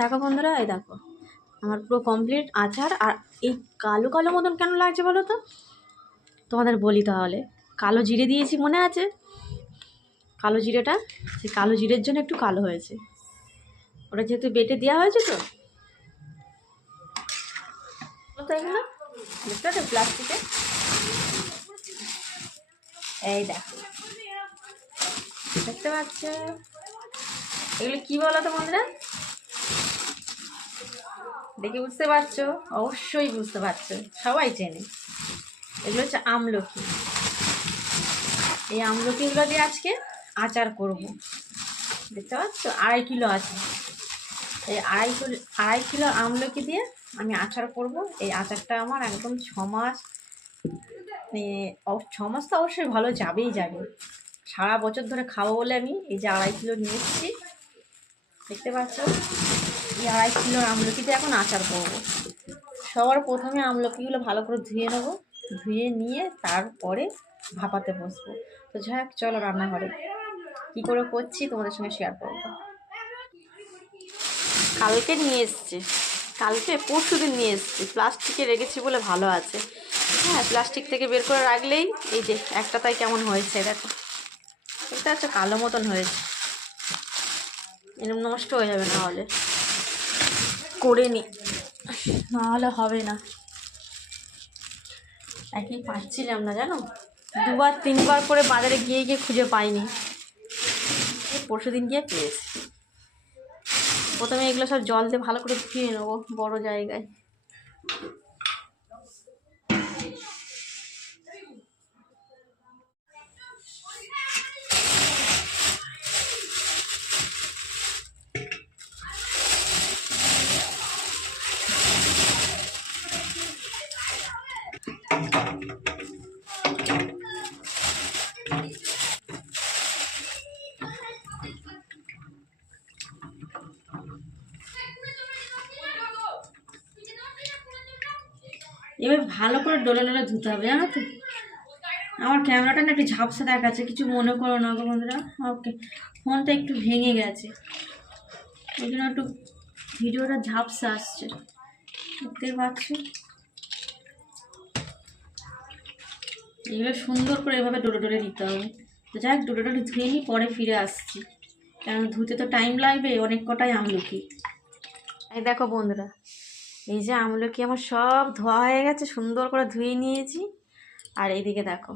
দেখো বন্ধুরা, এই দেখো আমার পুরো কমপ্লিট আচার। আর এই কালো কালো মতন কেন লাগছে বলো তো? তোমাদের বলি তাহলে। কালো জিরে দিয়েছি, মনে আছে? কালো জিরেটা, সেই কালো জিরের জন্য একটু কালো হয়েছে। ওটা যেহেতু বেটে দেওয়া হয়েছে তো এগুলো দেখতে পাচ্ছ প্লাস্টিকে। এই দেখো, দেখতে পাচ্ছ এগুলো কি বলো তো বন্ধুরা? দেখে বুঝতে পারছো? অবশ্যই বুঝতে পারছো, সবাই চেনে। এগুলো হচ্ছে আমলকি। এই আমলকিগুলো দিয়ে আজকে আচার করব। দেখতে পাচ্ছ 2.5 কিলো আছে। এই 2.5 কিলো আমলকি দিয়ে আমি আচার করব। এই আচারটা আমার একদম 6 মাস, 6 মাস তো অবশ্যই ভালো যাবেই যাবে। সারা বছর ধরে খাবো বলে আমি এই যে 2.5 কিলো নিয়ে এসেছি। দেখতে পাচ্ছ, এই 2.5 কিলোর আমলকিতে এখন আচার করব। সবার প্রথমে আমলকিগুলো ভালো করে ধুয়ে নেবো। ধুয়ে নিয়ে তারপরে ভাপাতে বসবো। তো যাই হোক, চলো রান্নাঘরে কী করে করছি তোমাদের সঙ্গে শেয়ার করবো। কালকে নিয়ে এসছি, কালকে পরশু দিন নিয়ে এসছি। প্লাস্টিকে রেখেছি বলে ভালো আছে। হ্যাঁ, প্লাস্টিক থেকে বের করে রাখলেই এই যে একটা তাই কেমন হয়েছে দেখো। এটা হচ্ছে কালো মতন হয়েছে, এরকম নষ্ট হয়ে যাবে না হলে। করে নি, নাহলে হবে না। একই পাচ্ছিলাম না জানো, 2-3বার করে বাজারে গিয়ে গিয়ে খুঁজে পাইনি। পরশু দিন গিয়ে পেয়েছি। প্রথমে এগুলো সব জল দিয়ে ভালো করে ধুয়ে নেবো বড় জায়গায়। এবার ভালো করে ডলে ডলে ধুতে হবে, জানো তো। আমার ক্যামেরাটা না একটু ঝাপসা দেখাচ্ছে, কিছু মনে করো না গো বন্ধুরা। ওকে, ফোনটা একটু ভেঙে গেছে, ওই জন্য একটু ভিডিওটা ঝাপসা আসছে, দেখতে পাচ্ছ। এগুলো সুন্দর করে এভাবে ডলে ডলে দিতে হবে। তো যাই হোক, ডলে ডলে ধুয়ে নিই, পরে ফিরে আসছি, কারণ ধুতে তো টাইম লাগবে। অনেক কটাই আমলকি। এই দেখো বন্ধুরা, এই যে আমলকি আমার সব ধোয়া হয়ে গেছে, সুন্দর করে ধুয়ে নিয়েছি। আর এইদিকে দেখো,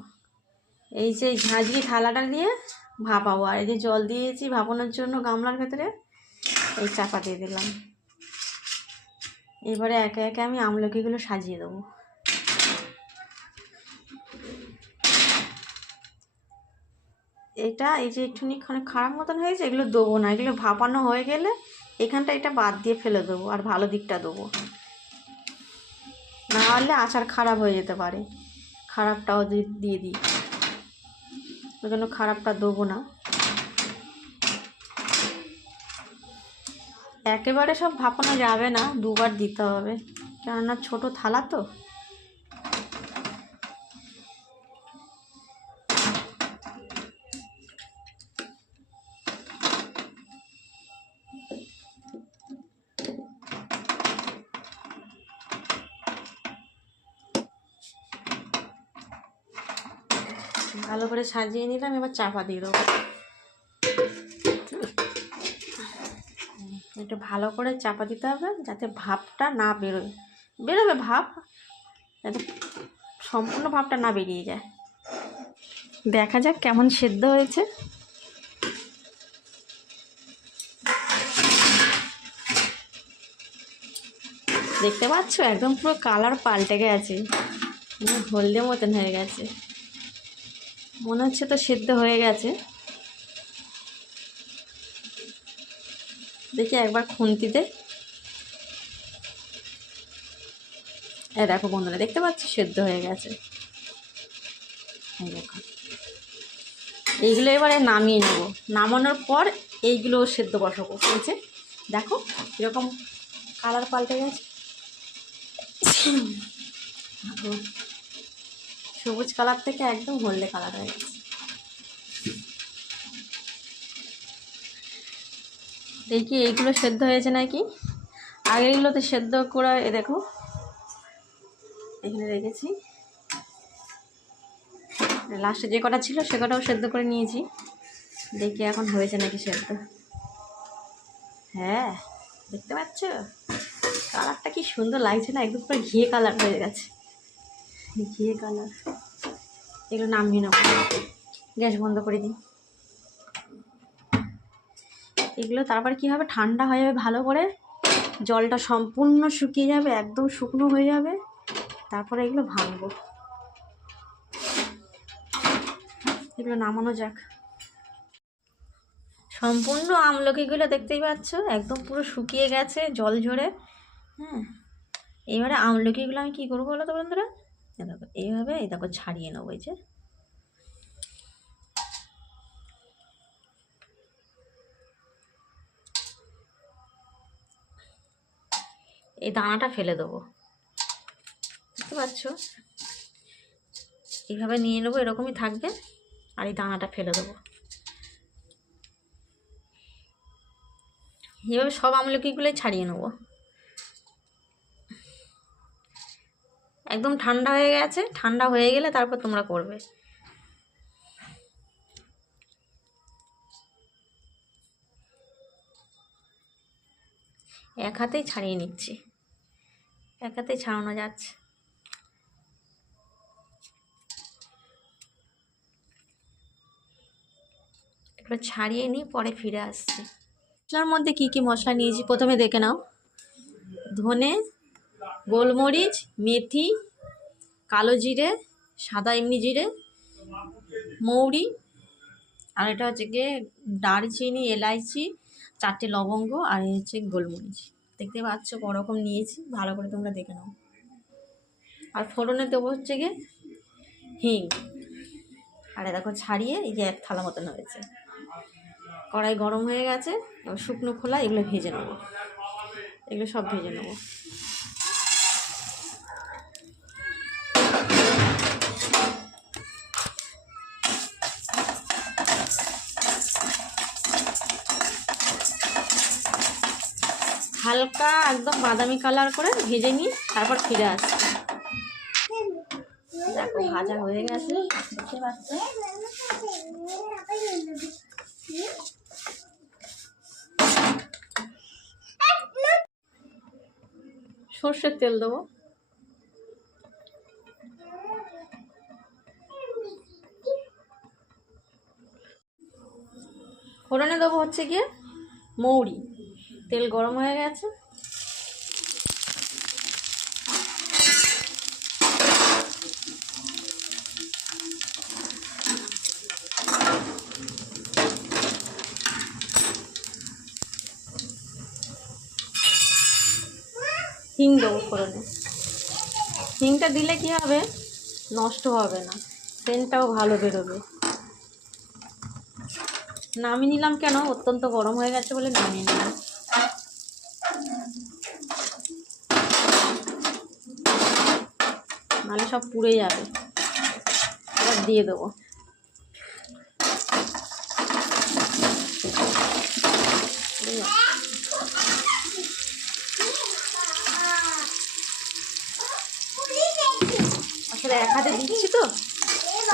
এই যে ঝাঁঝরি থালাটা দিয়ে ভাপাবো। আর এই যে জল দিয়েছি ভাপানোর জন্য গামলার ভেতরে, এই চাপা দিয়ে দিলাম। এবারে একে একে আমি আমলকিগুলো সাজিয়ে দেবো। এটা এই যে একটুখানি খারাপ মতন হয়েছে, এগুলো দেবো না। এগুলো ভাপানো হয়ে গেলে এখানটা এটা বাদ দিয়ে ফেলে দেবো, আর ভালো দিকটা দেবো। না হলে আচার খারাপ হয়ে যেতে পারে, খারাপটাও দিয়ে দিই। ওই জন্য খারাপটা দেবো না। একেবারে সব ভাপানো যাবে না, 2বার দিতে হবে, কেননা ছোট থালা তো। ভালো করে সাজিয়ে নিলাম, এবার চাপা দিয়ে দেবো। একটু ভালো করে চাপা দিতে হবে যাতে ভাপটা না বেরোয়। বেরোবে ভাপ, যাতে সম্পূর্ণ ভাপটা না বেরিয়ে যায়। দেখা যাক কেমন সেদ্ধ হয়েছে। দেখতে পাচ্ছ একদম পুরো কালার পাল্টে গেছে, হলদে মতন হয়ে গেছে। মনে হচ্ছে তো সেদ্ধ হয়ে গেছে। দেখি একবার খুন্তিতে। দেখো বন্ধুরা, দেখতে পাচ্ছি সেদ্ধ হয়ে গেছে। এই দেখো, এইগুলো এবারে নামিয়ে নেব। নামানোর পর এইগুলো সেদ্ধ বসাবো। হয়েছে দেখো এরকম কালার পাল্টে গেছে, সবুজ কালার থেকে একদম হলদে কালার হয়ে গেছে। দেখি এইগুলো সেদ্ধ হয়েছে নাকি। আগেরগুলো তো সেদ্ধ করে দেখো এখানে রেখেছি, লাস্টে যে কটা ছিল সে কটাও সেদ্ধ করে নিয়েছি। দেখি এখন হয়েছে নাকি সেদ্ধ। হ্যাঁ দেখতে পাচ্ছ কালারটা কি সুন্দর লাগছে না, একদম পুরো ঘিয়ে কালার হয়ে গেছে, ঘিয়ে কালার। এগুলো নামিয়ে নেব, গ্যাস বন্ধ করে দিই। এগুলো তারপর কি হবে, ঠান্ডা হয়ে যাবে ভালো করে, জলটা সম্পূর্ণ শুকিয়ে যাবে, একদম শুকনো হয়ে যাবে, তারপরে এগুলো ভাঙবো। এগুলো নামানো যাক। সম্পূর্ণ আমলকিগুলো দেখতেই পাচ্ছ একদম পুরো শুকিয়ে গেছে জল ঝরে। হ্যাঁ এইবারে আমলকিগুলো আমি কী করবো বলো তো বন্ধুরা, দেখো এইভাবে এই দেখো ছাড়িয়ে নেবো। এই যে এই দানাটা ফেলে দেবো, বুঝতে পারছো, এইভাবে নিয়ে নেবো, এরকমই থাকবে, আর এই দানাটা ফেলে দেবো। এইভাবে সব আমলকিগুলোই ছাড়িয়ে নেবো। একদম ঠান্ডা হয়ে গেছে, ঠান্ডা হয়ে গেলে তারপর তোমরা করবে। এক হাতেই ছাড়িয়ে নিচ্ছি, এক হাতেই ছাড়ানো যাচ্ছে। এবার ছাড়িয়ে নিই, পরে ফিরে আসছি। মশলার মধ্যে কি কি মশলা নিয়েছি প্রথমে দেখে নাও। ধনে, গোলমরিচ, মেথি, কালো জিরে, সাদা এমনি জিরে, মৌরি, আর এটা হচ্ছে গিয়ে দারচিনি, এলাইচি, 4টে লবঙ্গ, আর এই হচ্ছে গোলমরিচ। দেখতে পাচ্ছ ওরকম নিয়েছি, ভালো করে তোমরা দেখে নাও। আর ফোড়নে দেবো হচ্ছে গিয়ে হিং। আর দেখো ছাড়িয়ে এই যে 1 থালা মতন হয়েছে। কড়াই গরম হয়ে গেছে, এবার শুকনো খোলা এগুলো ভেজে নেবো, এগুলো সব ভেজে নেবো। হালকা একদম বাদামি কালার করে ভেজে নিয়ে তারপর ফিরে আসছি। দেখো ভাজা হয়ে গেছে, দেখতে পাচ্ছ। সর্ষের তেল দেবো, ফোড়নে দেবো হচ্ছে গিয়ে মৌরি। তেল গরম হয়ে গেছে, হিং দেবো ফোড়নে। হিংটা দিলে কি হবে, নষ্ট হবে না, সেন্টটাও ভালো বেরোবে। নামিয়ে নিলাম কেন, অত্যন্ত গরম হয়ে গেছে বলে নামিয়ে নিলাম। নাহলে সব পুড়ে যাবে। এবার দিয়ে দেবো, আসলে এক হাতে দিচ্ছি তো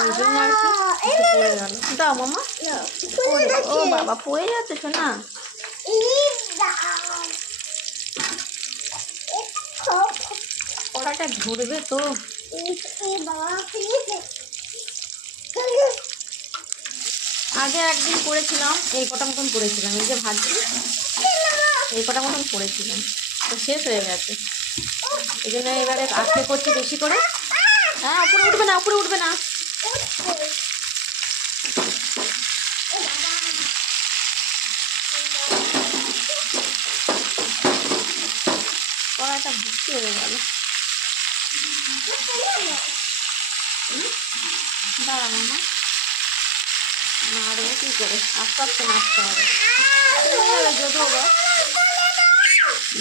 ওই জন্য আর কি পড়ে গেল। দাও মামা, ও বাবা পড়ে যাচ্ছে শোনা। কড়াটা ধরবে তো। আগে একদিন করেছিলাম, এই কটা মতন করেছিলাম, এই যে ভাজি এই কটা মতন করেছিলাম, তো শেষ হয়ে গেছে। এই জন্য এবারে আজকে করছি বেশি করে। হ্যাঁ উপরে উঠবে না, উপরে উঠবে না। কড়াইটা ভর্তি হয়ে গেল। দাঁড়া মামা, নাড়বো কী করে, আস্তে আস্তে নাড়তে হবে।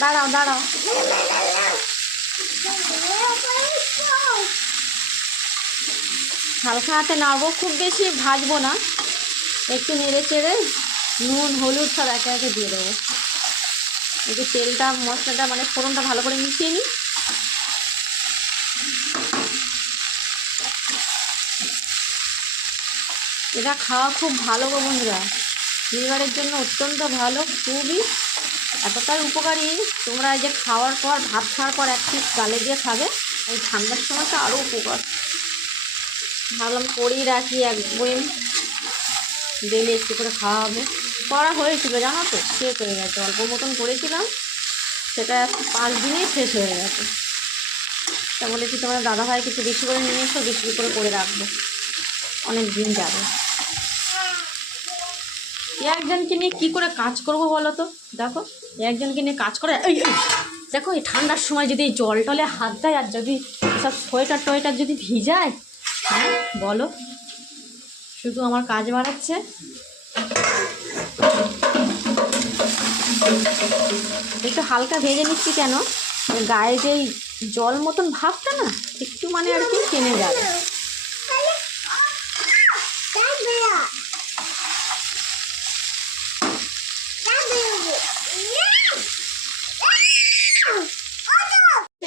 দাঁড়াও দাঁড়াও, হালকা হাতে নাড়বো, খুব বেশি ভাজবো না, একটু নেড়ে চেড়ে নুন হলুদ সব একে একে দিয়ে দেবো। এই যে তেলটা মশলাটা মানে ফোড়নটা ভালো করে মিশিয়ে নিই। এটা খাওয়া খুব ভালো গো বন্ধুরা, লিভারের জন্য অত্যন্ত ভালো, খুবই এতটাই উপকারী। তোমরা এই যে খাওয়ার পর ভাত খাওয়ার পর এক পিস গালে দিয়ে খাবে, এই ঠান্ডার সময় তো আরও উপকার। ভাবলাম করেই রাখি, এক বইম ডেলি একটু করে খাওয়া হবে। করা হয়েছিল জানো তো, শেষ হয়ে গেছে, অল্প মতন করেছিলাম, সেটা 5 দিনেই শেষ হয়ে গেছে। তা বলেছি তোমার দাদাভাই কিছু বেশি করে নিয়ে এসো, বেশি করে রাখবো, অনেক দিন যাবে। একজনকে নিয়ে কী করে কাজ করবো বলো তো? দেখো একজনকে নিয়ে কাজ করে, এই দেখো এই ঠান্ডার সময় যদি এই জল টলে হাত দেয় আর যদি সব সোয়েটার টোয়েটার যদি ভিজায়, হ্যাঁ বলো, শুধু আমার কাজ বাড়াচ্ছে। একটু হালকা ভেজে নিচ্ছি কেন, গায়ে যেই জল মতন ভাবটা না একটু মানে আর কি টেনে যাবে।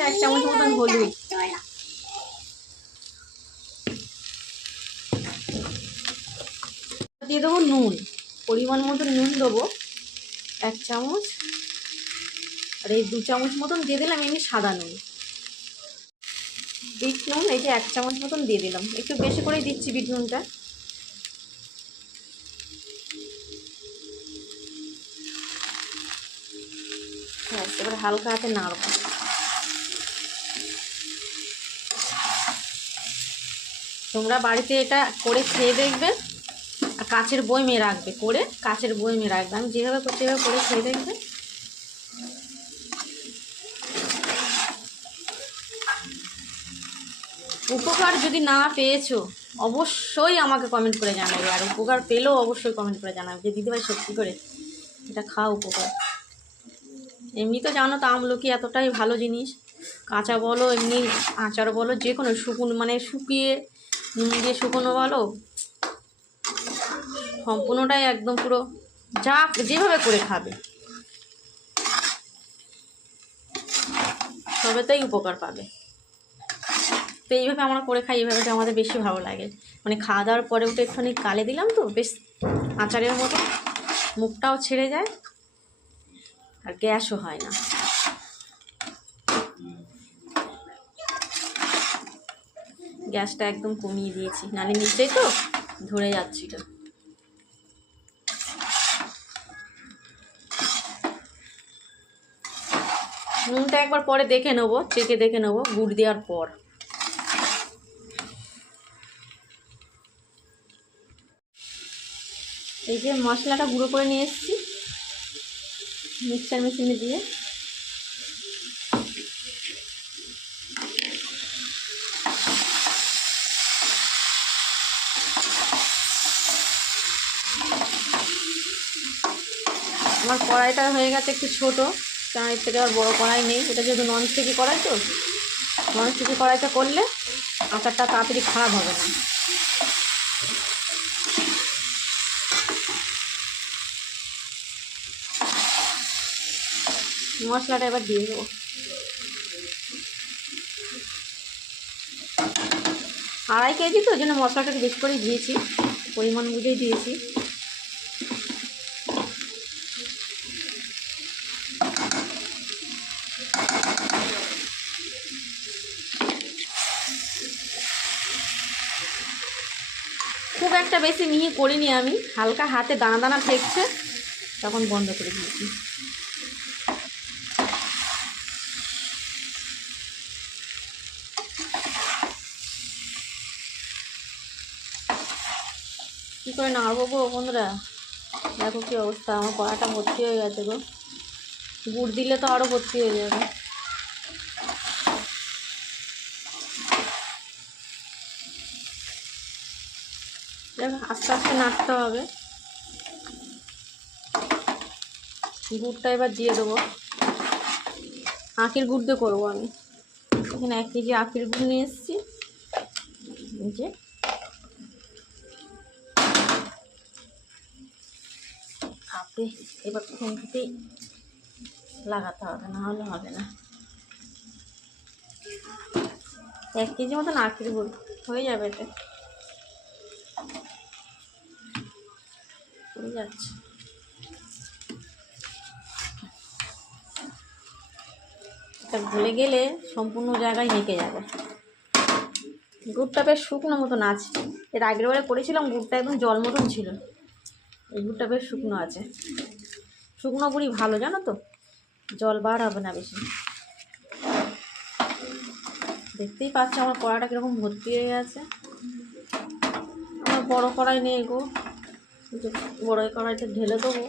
এক চামচ মতন হলুদ, দিয়ে দেবো নুন, পরিমাণ মতন নুন দেবো 1 চামচ, আর এই 2 চামচ মতন দিয়ে দিলাম এমনি সাদা নুন। বিট নুন এই যে 1 চামচ মতন দিয়ে দিলাম, একটু বেশি করেই দিচ্ছি বিট নুনটা। হ্যাঁ, এবারে হালকা হাতে নাড়ব। তোমরা বাড়িতে এটা করে খেয়ে দেখবে, আর কাচের বয়মে রাখবে, করে কাচের বয়মে রাখবে। আমি যেভাবে করছি সেভাবে করে খেয়ে দেখবে। উপকার যদি না পেয়েছো অবশ্যই আমাকে কমেন্ট করে জানাবে, আর উপকার পেলেও অবশ্যই কমেন্ট করে জানাবে যে দিদিভাই সত্যি করে এটা খাও উপকার। এমনি তো জানো তো আমলকি এতটাই ভালো জিনিস, কাঁচা বলো এমনি আচার বলো, যে কোনো শুকনো মানে শুকিয়ে নুন দিয়ে শুকনো বলো, সম্পূর্ণটাই একদম পুরো যা যেভাবে করে খাবে সবেতেই উপকার পাবে। তো এইভাবে আমরা করে খাই, এইভাবে আমাদের বেশি ভালো লাগে। মানে খাওয়া দাওয়ার পরে উঠে একটুখানি কালে দিলাম তো বেশ আচারের মতো, মুখটাও ছেড়ে যায় আর গ্যাসও হয় না। গ্যাসটা একদম কমিয়ে দিয়েছি, নালে নিশ্চয়ই তো ধরে যাচ্ছিল। নুনটা একবার পরে দেখে নেবো, চেখে দেখে নেবো গুড় দেওয়ার পর। এই যে মশলাটা গুঁড়ো করে নিয়ে এসেছি মিক্সচার মেশিনে দিয়ে, আমার কড়াইটা হয়ে গেছে একটু ছোটো, কারণ এর থেকে আর বড়ো কড়াই নেই। এটা যেহেতু ননস্টিকি কড়াই, তো ননস্টিকি কড়াইটা করলে আচারটা তাড়াতাড়ি খারাপ হবে না। মশলাটা এবার দিয়ে দেবো। 2.5 কেজি তো, ওই জন্য মশলাটা একটু বেশি করেই দিয়েছি, পরিমাণ বুঝেই দিয়েছি। খুব একটা বেশি মিহি করিনি আমি, হালকা হাতে দানা দানা ঠেকছে তখন বন্ধ করে দিয়েছি। কী করে নাড়বো গো বন্ধুরা, দেখো কী অবস্থা, আমার কড়াটা ভর্তি হয়ে গেছে গো। গুড় দিলে তো আরও ভর্তি হয়ে যাবে। দেখো আস্তে আস্তে নাড়তে হবে। গুড়টা এবার দিয়ে দেবো, আখের গুড় দিয়ে করবো আমি। এখানে 1 কেজি আখের গুড় নিয়ে এসেছি, যে আপনি এবার খুন্তিতেই লাগাতে হবে, না হলে হবে না। 1 কেজি মতন আখের গুড় হয়ে যাবে, এটা হয়ে যাচ্ছে। এটা গলে গেলে সম্পূর্ণ জায়গায় মেখে যাবে। গুড়টা বেশ শুকনো মতন আছে। এর আগের বারে করেছিলাম গুড়টা একদম জল মতন ছিল, এই গুড়টা বেশ শুকনো আছে। শুকনো গুড়ই ভালো, জানো তো, জল বার হবে না বেশি। দেখতেই পাচ্ছ আমার কড়াটা কীরকম ভর্তি হয়ে গেছে। আমার বড় কড়াই নেই গো, বড় কড়াইতে ঢেলে দেবো।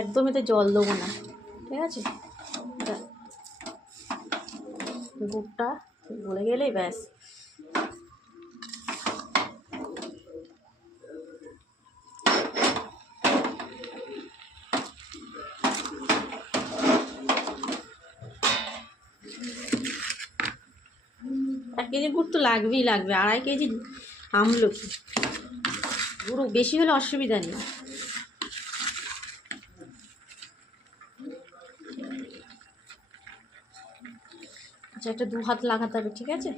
একদমই তো জল দেবো না, ঠিক আছে। গুড়টা গলে গেলেই ব্যাস। এক কেজি গুড় তো লাগবেই লাগবে, 2.5 কেজি আমলকি। গুঁড়ো বেশি হলে অসুবিধা নেই। আচ্ছা, একটা 2 হাত লাগাতে হবে, ঠিক আছে।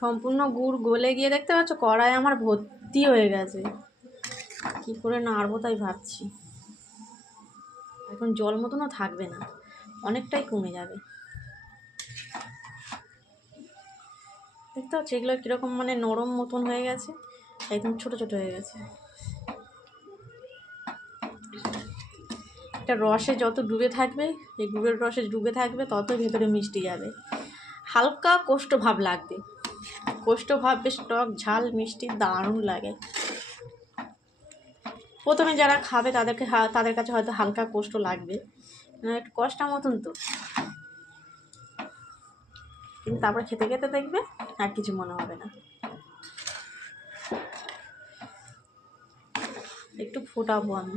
সম্পূর্ণ গুড় গলে গিয়ে দেখতে পাচ্ছ কড়াই আমার ভর্তি হয়ে গেছে। কি করে নাড়বো তাই ভাবছি। এখন জল মতনও থাকবে না, অনেকটাই কমে যাবে। দেখতে পাচ্ছ এগুলো কীরকম মানে নরম মতন হয়ে গেছে, একদম ছোট ছোট হয়ে গেছে। এটা রসে যত ডুবে থাকবে, এই গুড়ের রসে ডুবে থাকবে, তত ভেতরে মিষ্টি যাবে। হালকা কোষ্ঠ ভাব লাগবে, কোষ্ঠ ভাব বেশ টক ঝাল মিষ্টি দারুণ লাগে। প্রথমে যারা খাবে তাদের কাছে হয়তো হালকা কোষ্ঠ লাগবে, একটু কষ্টা মতন তো, কিন্তু তারপরে খেতে খেতে দেখবে আর কিছু মনে হবে না। একটু ফোটাবো আমি।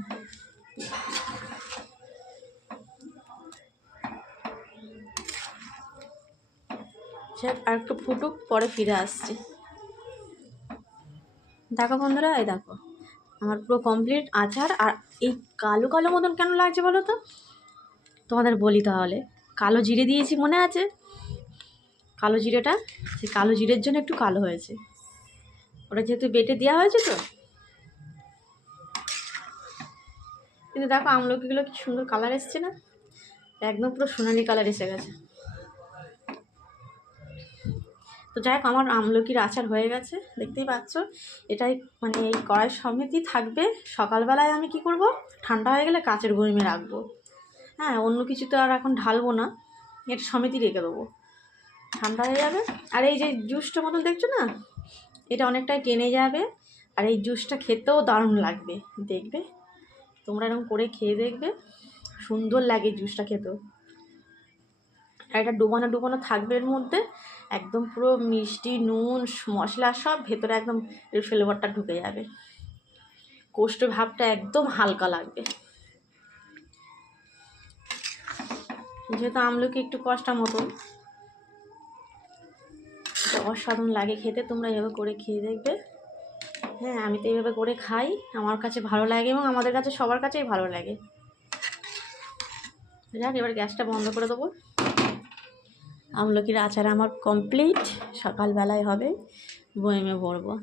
আর একটু ফুটুক, পরে ফিরে আসছি। দেখো বন্ধুরা, এই দেখো আমার পুরো কমপ্লিট আচার। আর এই কালো কালো মতন কেন লাগছে বলো তো, তোমাদের বলি তাহলে। কালো জিরে দিয়েছি, মনে আছে কালো জিরেটা? সেই কালো জিরের জন্য একটু কালো হয়েছে, ওটা যেহেতু বেটে দেওয়া হয়েছে তো। কিন্তু দেখো আমলকিগুলো কি সুন্দর কালার এসছে না, একদম পুরো সোনালি কালার এসে গেছে। তো যাই হোক, আমার আমলকির আচার হয়ে গেছে, দেখতেই পাচ্ছ। এটাই মানে এই কড়াই সমেতই থাকবে। সকালবেলায় আমি কি করব, ঠান্ডা হয়ে গেলে কাচের বয়মে রাখবো। হ্যাঁ, অন্য কিছু তো আর এখন ঢালবো না, এটা সমেতই রেখে দেবো, ঠান্ডা হয়ে যাবে। আর এই যে জুসটা মতন দেখছো না, এটা অনেকটাই টেনে যাবে। আর এই জুসটা খেতেও দারুণ লাগবে, দেখবে তোমরা এরকম করে খেয়ে দেখবে, সুন্দর লাগে জুসটা খেতেও। আর এটা ডুবানো ডুবানো থাকবে এর মধ্যে, একদম পুরো মিষ্টি নুন মশলা সব ভেতরে একদম এর ফ্লেভারটা ঢুকে যাবে। কোষ্ঠ ভাবটা একদম হালকা লাগবে, যেহেতু আমলকি একটু কষ্টা মতন, অসাধারণ লাগে খেতে। তোমরা এভাবে করে খেয়ে দেখবে। হ্যাঁ, আমি তো এইভাবে করে খাই, আমার কাছে ভালো লাগে এবং আমাদের কাছে সবার কাছেই ভালো লাগে। যাক, এবার গ্যাসটা বন্ধ করে দেবো। আমলকির আচার আমার কমপ্লিট, সকালবেলায় হবে, বয়মে ভরবো।